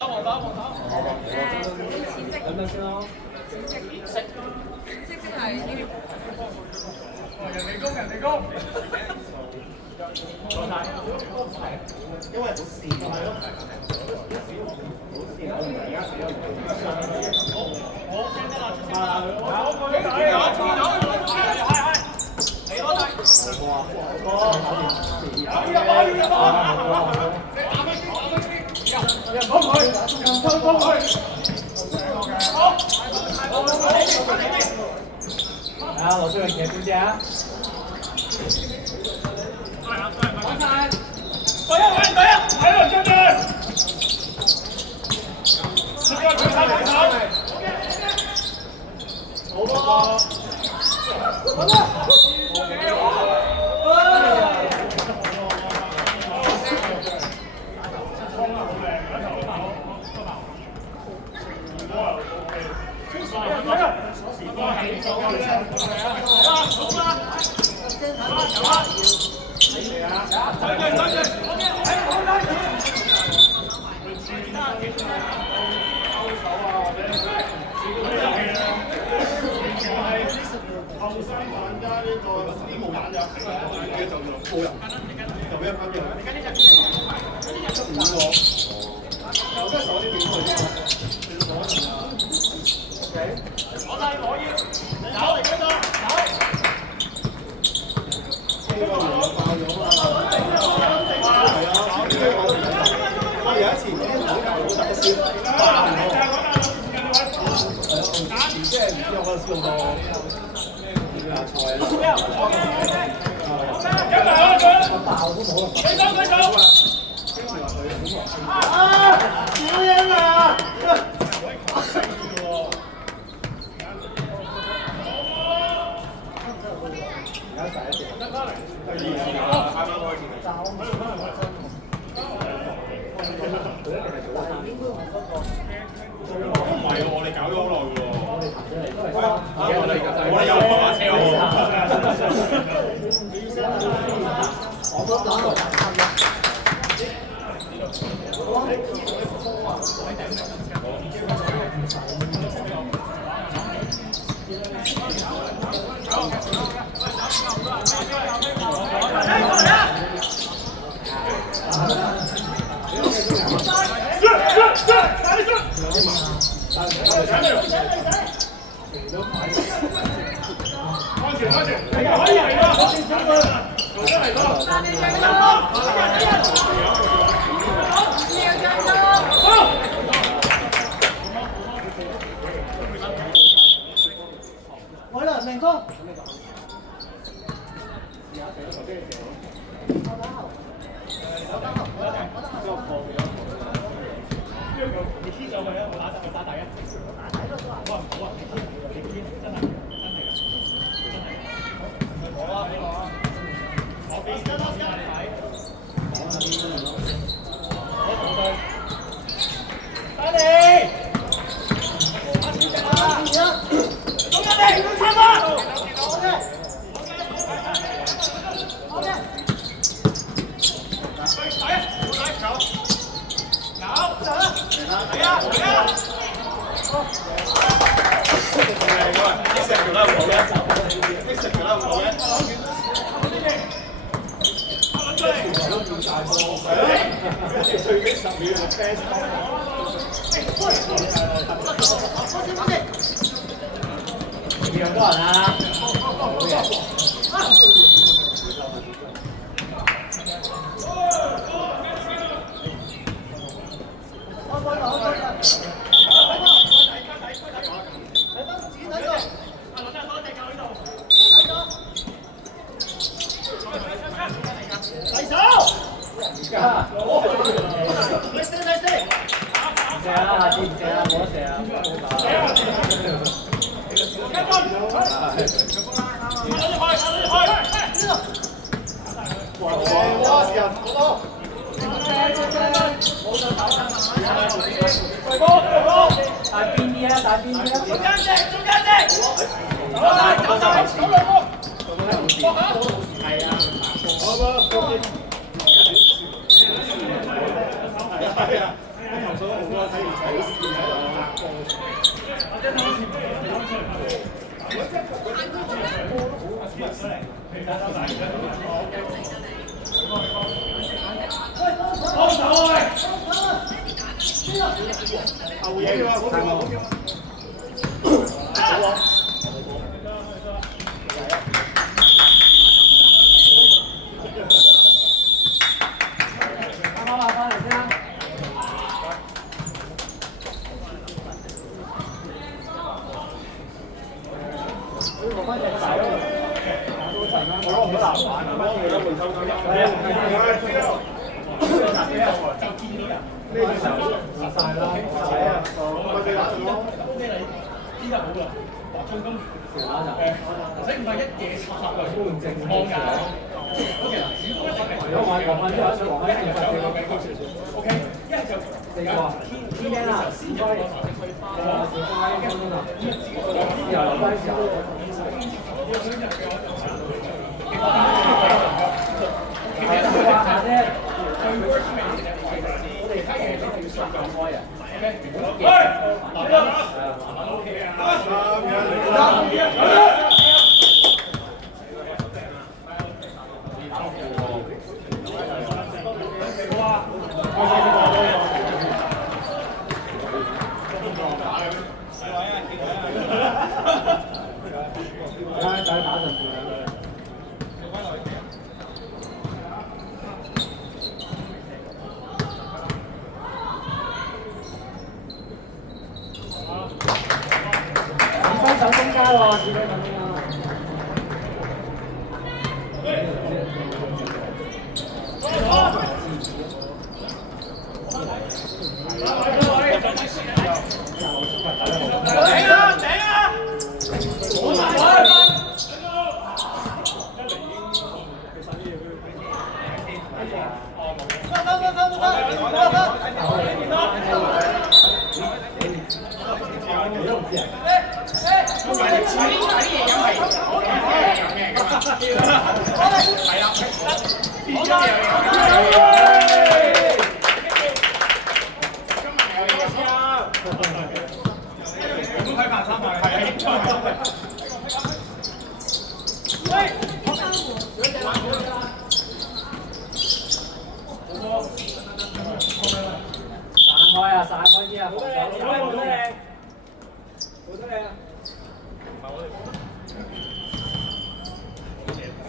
等等先咯。色即係呢啲。人哋攻，人哋攻。因為好試係咯。我先得啦，你攞大。幫佢，幫佢。啊，羅俊傑小姐啊！對啊，喺度將軍。好喎。後生玩家呢個啲冇彈藥，嘅就冇人，就俾人翻嘅。出5個，又真係手啲變態啲。OK， 我要走嚟嗰個，呢個唔爆咗啊！係啊，我有一次嗰啲好特別爆咗，即係唔知我嗰陣時用過。菜啦，我爆都冇啦。小英啊！唔係喎，我哋搞咗好耐喎。我哋有開馬車我都打過。我兩成功。你黐上去啊！我打第一。我話唔好啊！你黐真係好啊！呢個啊，我邊真係你睇。好對。快啲！中一地，差唔多。最尾10秒就 fast。幾多人啊？大邊啲啊！大邊啲啊！中間隻，中間隻。走兩步。係啊。好噃。係啊。投訴好多。睇完睇視喺度發光。後嘢㗎嗰邊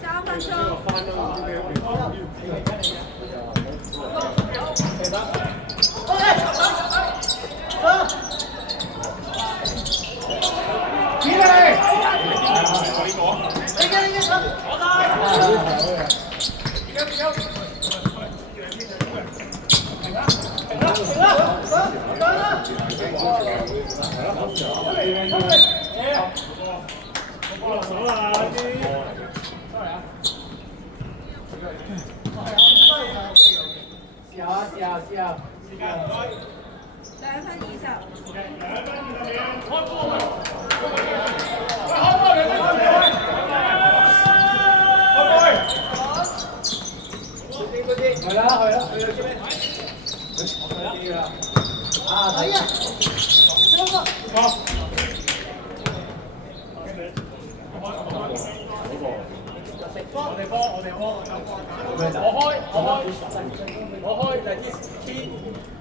3分鐘。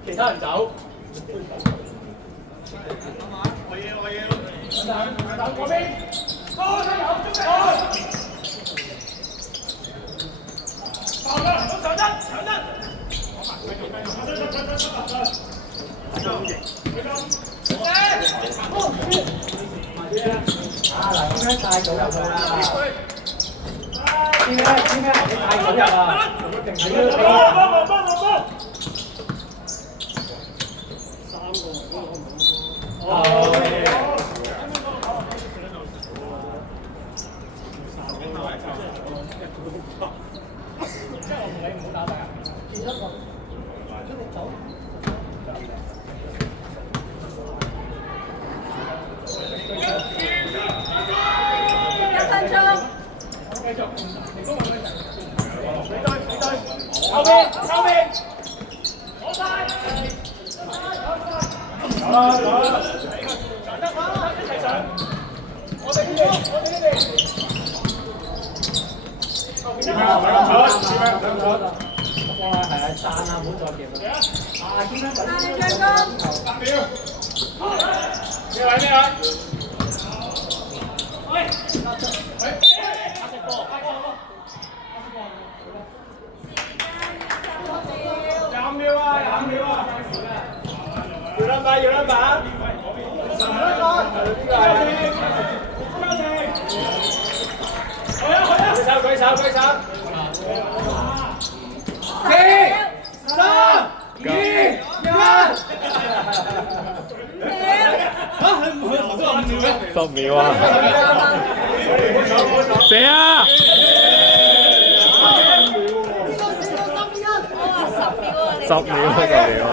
其他人走。嗰邊，多出有中嗱，咁樣帶到入去啦。知咩？你帶到入啊？你要俾。後邊，攞晒。哇，係啊，散啊，唔好再夾啦。啊，點樣但係張哥， 3秒。咩位？咩位？喂！打直波。5秒啊！5秒啊！搖兩把，搖兩把。舉手，舉手，舉手。4、3、2、1。10秒啊！射啊我話10秒啊，你！10秒，10秒啊！